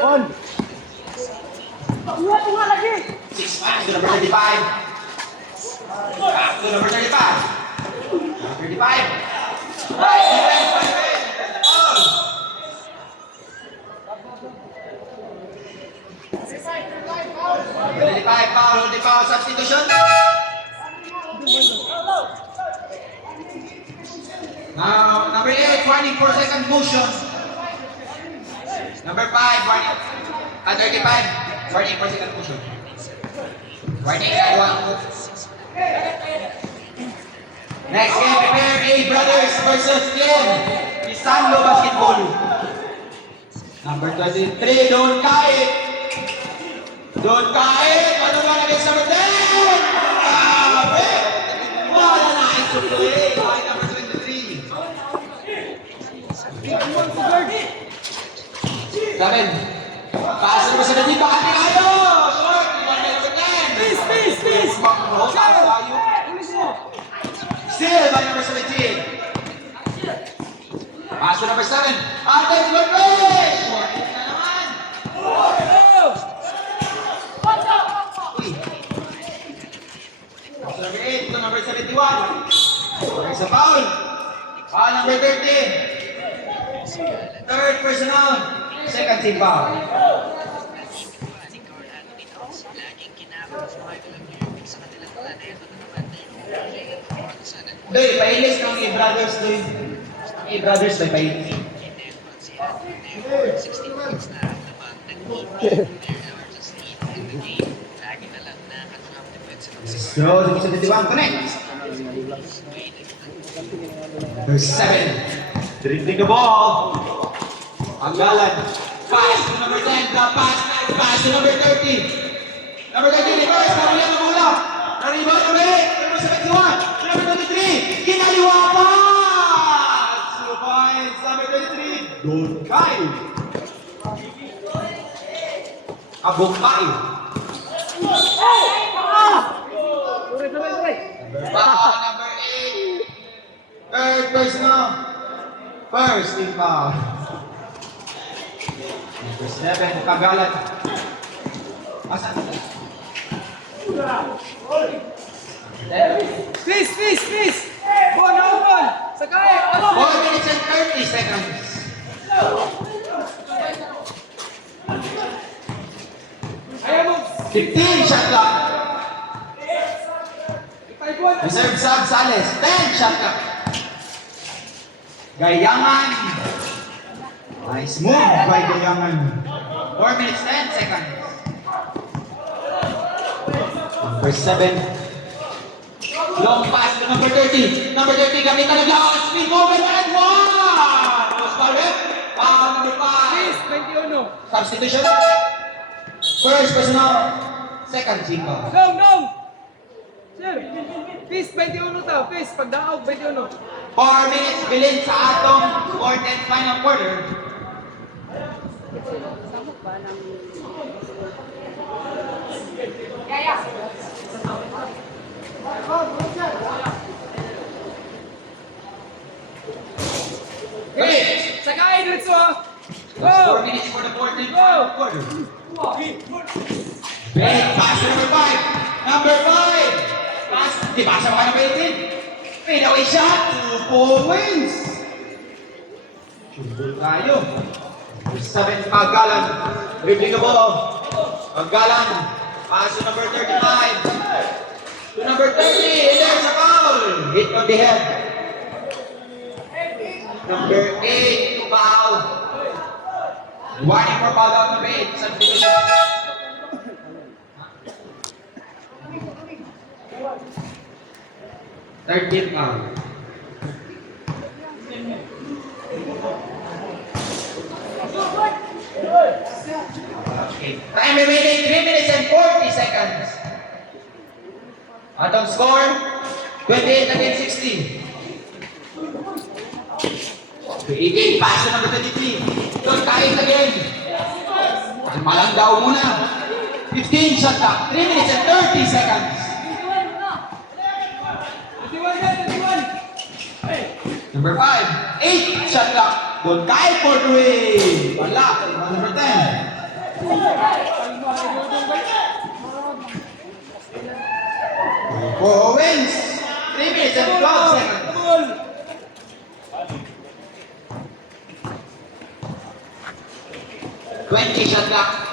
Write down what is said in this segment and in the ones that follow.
On. Tunga lagi. 6-5 to number 35. Back to number 35. Number 35. Right, defense, defense. Foul. Number 35, foul, holding foul, substitution. Now, number 8, warning for second motion. Number 5, warning. 35, warning for second motion. Warning, Next game, prepare A Brothers versus Ken. Isanlo Basketball. Number 23, don't kait. Don't kait. Ano ba against number 10? Grabe! Wala na ang play. Why number 23? 7. Pass mo sa dito. Ate kayo! Short! Number 10. Peace. Still by number 17. Pass to number 7. Artes Lopez! Short na naman. Pass to number 8 to number 71. There's a foul. Foul number 30. Third personal. Second team foul. Doy, pailis ng A-Brothers, Doy. A-Brothers, Doy, pailis. So, the 71 connect. There's 7. Dribbling the ball. Anggalan. Pass to number 10. The pass to number 30. Number 30, reverse. Nawala ng bola. Na-rebound number 8. Number 71. Number 23. Kinaliwa pa! 2 points. Number 23. Don't Kyle. Abong Kyle. Number 8. Third personal. First team foul. Number 7, Kagalat. Asan? Peace. Bon, open. Sakay. 4 minutes and 30 seconds. Ayaw mo. 15 shot clock. Reserve sub Sales. 10 shot clock. Gayangan. Nice move by Gayangan. 4 minutes 10 seconds. Number 7. Long pass to number 30. Number 30 gamitan ng lakas. Spin over and 1. Post ball rep. Number 5. Peace, 21. Substitution. First personal. Second team foul. No. Sir, peace, 21 tao. Peace, pagdaog, 21. 4 minutes bilin sa atong fourth and final quarter. Okay. Sakay, diretso. Last 4 Go. minutes for the fourth and final quarter. Big pass to number 5. Number 5. Pass. Di ba siya makana 18? Fade away shot. 2 points. Sundol tayo. Number 7, Pagalan. Dribbling the ball. Pagalan. Pass to number 35. To number 30. And there's a foul. Hit on the head. Number 8 to foul. Warning for foul out number 8. Substitution. Third team foul. Okay. Time remaining 3 minutes and 40 seconds. Atong score 28 against 16. Again, pass to number 23. Don't kait again. Malang daw muna. 15 shot clock. 3 minutes and 30 seconds. 21. Number 5, 8 shot clock. Don't kait for 3. Wala. Number 10. For wins. 3 minutes and 12 seconds. 20 shot clock.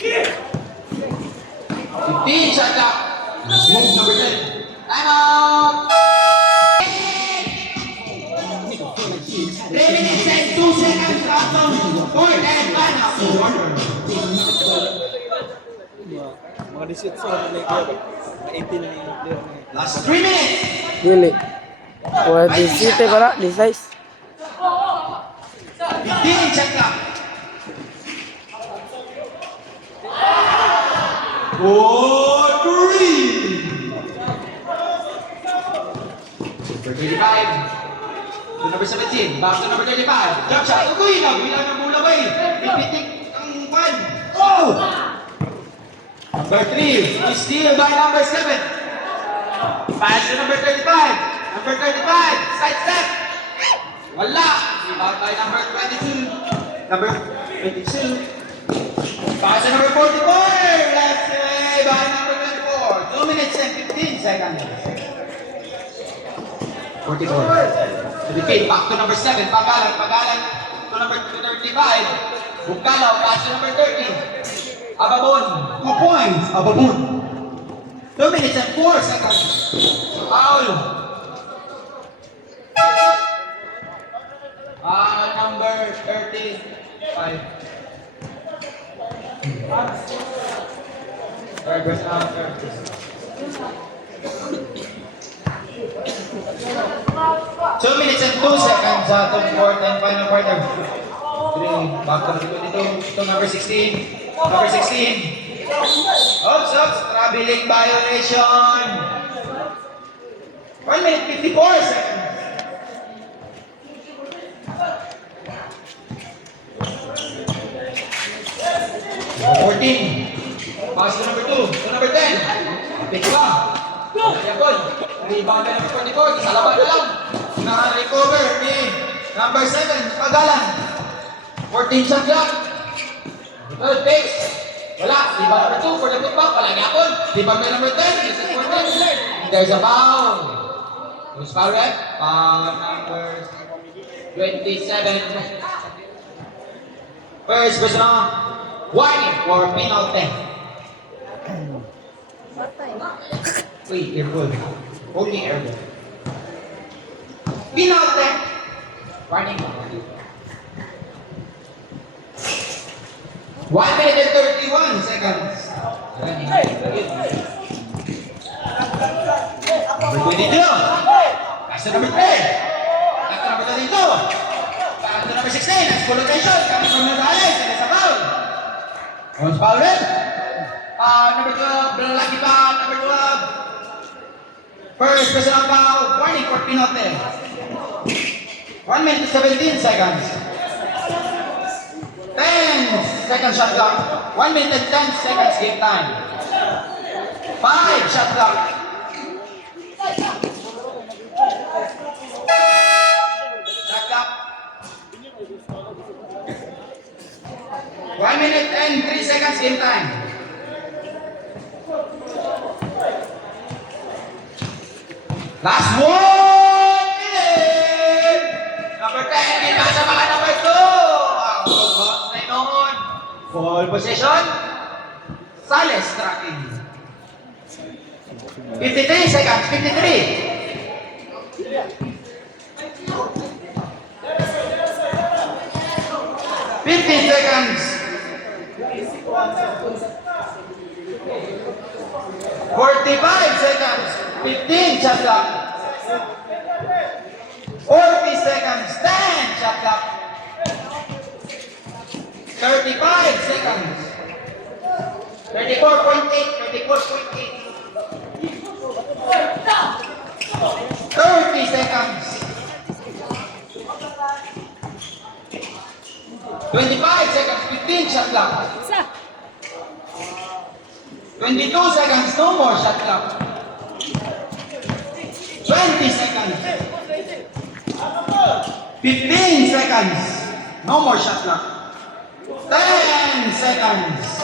15 shot clock. Move number 10. Time out. 3 minutes and 2 seconds. Countdown. Fourth and final quarter. Mga 18 sa mga player. Mga 18 na yung player na. Last 3 minutes. Dili. Wala 17 para, 16. 15 shot clock. For three. Number 35. To number 17. Back to number 35. Jump shot. Uy, nabilang ng bola ba eh. Pipitik ang one. Oh! Number 3. Is steal by number 7. Pass to number 35. Number 35. Side step. Wala. Rebound by number 22. Number 22. Pass to number 44. Left away by number 24. 2 minutes and 15 seconds. 44. Repeat. Back to number 7. Pagalan. To number 35. Bugkalaw. Pass to number 30. Ababon. 2 points. Ababon. 2 minutes and 4 seconds. Foul. Number 35. Burgers after. 2 minutes and 2 seconds to fourth and final quarter. Back to number 22. To number 16. Number 16. Oops. Traveling violation. 1 minute 54 seconds. 14. Pass to number 2. To number 10. Pick ba? Ayakon. Rebound na number 44. Kasalaban na lang. Na-recover ni number 7. Pagalan. 14 shot clock. Third base. Wala. Rebound number 2 for the putback. Wala Ayakon. Rebound na number 10. Is it for 10? There's a foul. Who's foul rep? Foul number 27. First personal. Warning for penalty. Wait, airball. Only airball. Penalty. Warning. 1 minute and 31 seconds. Number 22. Pass to number 3. Back to number 22. Back to number 16. Exploitation. Coming from Nogales. And it's a foul. Who's foul red? Number 12, lalaki pa, number 12. First personal foul, warning for penalty. 1 minute 17 seconds. 10 seconds shot clock. 1 minute and 10 seconds game time. 5 shot clock. Shot clock. 1 minute and 3 seconds game time. Last 1 minute. Number 10, kita sa mga number 2. Ang box na yun. Full possession. Sales tracking. 53 seconds. 53. 15 seconds. 45 seconds. 15 shot clock. 40 seconds. 10 shot clock. 35 seconds. 34.8. 34.8. 30 seconds. 25 seconds. 15 shot clock. 22 seconds, no more shot clock. 20 seconds. 15 seconds, no more shot clock. 10 seconds.